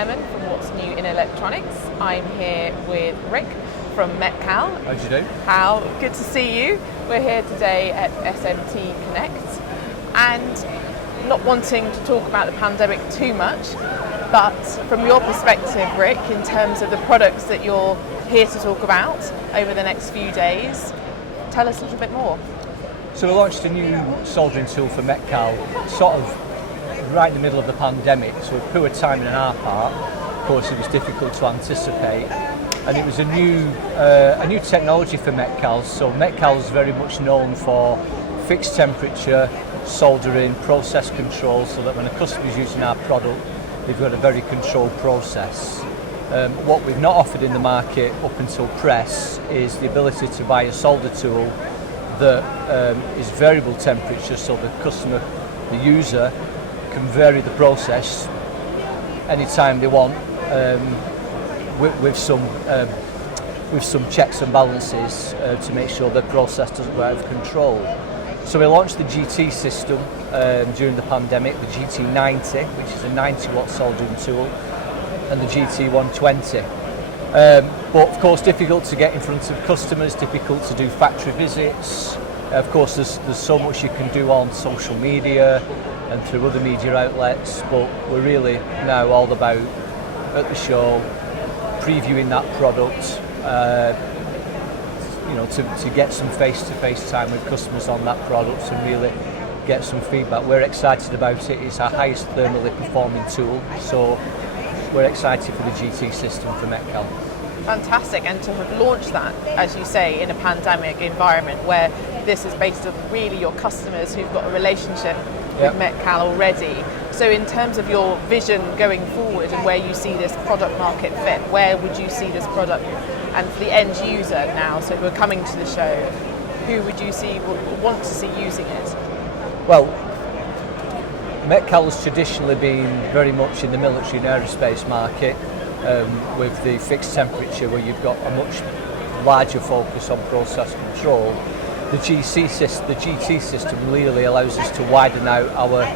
Pearman from What's New in Electronics. I'm here with Rick from Metcal. How do you do? How good to see you. We're here today at SMTconnect, and not wanting to talk about the pandemic too much, but from your perspective, Rick, in terms of the products that you're here to talk about over the next few days, tell us a little bit more. So we launched a new soldering tool for Metcal, sort of right in the middle of the pandemic, so with poor timing on our part. Of course, it was difficult to anticipate, and it was a new technology for Metcal. So Metcal is very much known for fixed temperature soldering, process control, so that when a customer is using our product, they've got a very controlled process. What we've not offered in the market up until press is the ability to buy a solder tool that is variable temperature, so the customer, the user, can vary the process anytime they want, with some checks and balances to make sure the process doesn't go out of control. So we launched the GT system during the pandemic, the GT90, which is a 90-watt soldering tool, and the GT120. But of course, difficult to get in front of customers, difficult to do factory visits. Of course, there's so much you can do on social media and through other media outlets, but we're really now all about at the show previewing that product, to get some face-to-face time with customers on that product and really get some feedback. We're excited about it. It's our highest thermally performing tool, so we're excited for the GT system for Metcal. Fantastic, and to have launched that, as you say, in a pandemic environment where this is based on really your customers who've got a relationship with Metcal already. So in terms of your vision going forward and where you see this product market fit, where would you see this product? And for the end user now, so who are coming to the show, who would you see want to see using it? Well, Metcal has traditionally been very much in the military and aerospace market, with the fixed temperature, where you've got a much larger focus on process control. The GT system really allows us to widen out our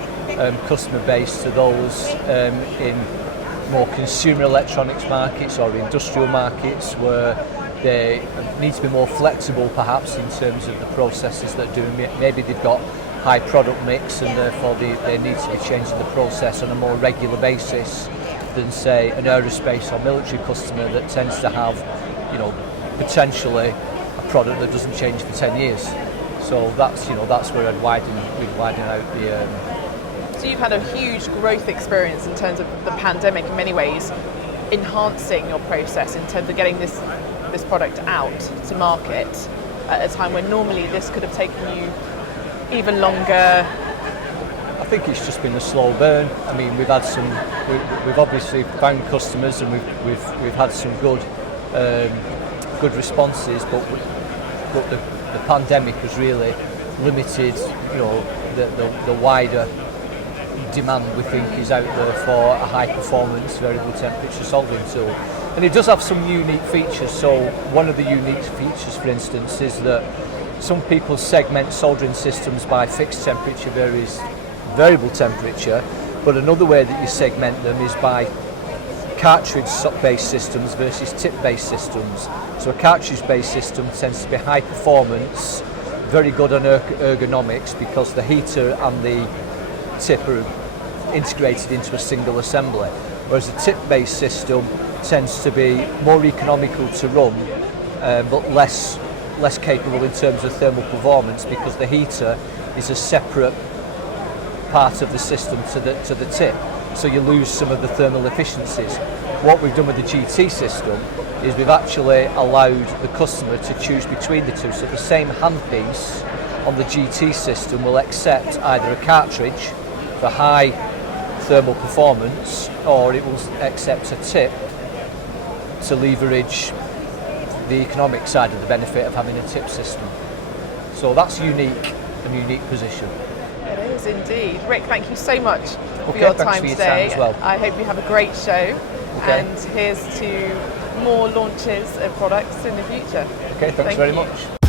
customer base to those in more consumer electronics markets or industrial markets, where they need to be more flexible perhaps in terms of the processes that they're doing. Maybe they've got high product mix and therefore they need to be changing the process on a more regular basis than, say, an aerospace or military customer that tends to have, potentially a product that doesn't change for 10 years. So that's where we'd widen out the. So you've had a huge growth experience in terms of the pandemic in many ways, enhancing your process in terms of getting this product out to market at a time when normally this could have taken you even longer. I think it's just been a slow burn. I mean, we've obviously found customers and we've had some good responses, but the pandemic has really limited, the wider demand we think is out there for a high performance variable temperature soldering tool. And it does have some unique features. So one of the unique features, for instance, is that some people segment soldering systems by fixed temperature versus variable temperature, but another way that you segment them is by cartridge-based systems versus tip-based systems. So a cartridge-based system tends to be high performance, very good on ergonomics, because the heater and the tip are integrated into a single assembly, whereas a tip-based system tends to be more economical to run, but less capable in terms of thermal performance, because the heater is a separate part of the system to the tip, so you lose some of the thermal efficiencies. What we've done with the GT system is we've actually allowed the customer to choose between the two. So the same handpiece on the GT system will accept either a cartridge for high thermal performance, or it will accept a tip to leverage the economic side of the benefit of having a tip system. So that's a unique position. It is indeed. Rick, thank you so much for your time today. Time as well. I hope you have a great show, and here's to more launches of products in the future. Okay, thanks very much.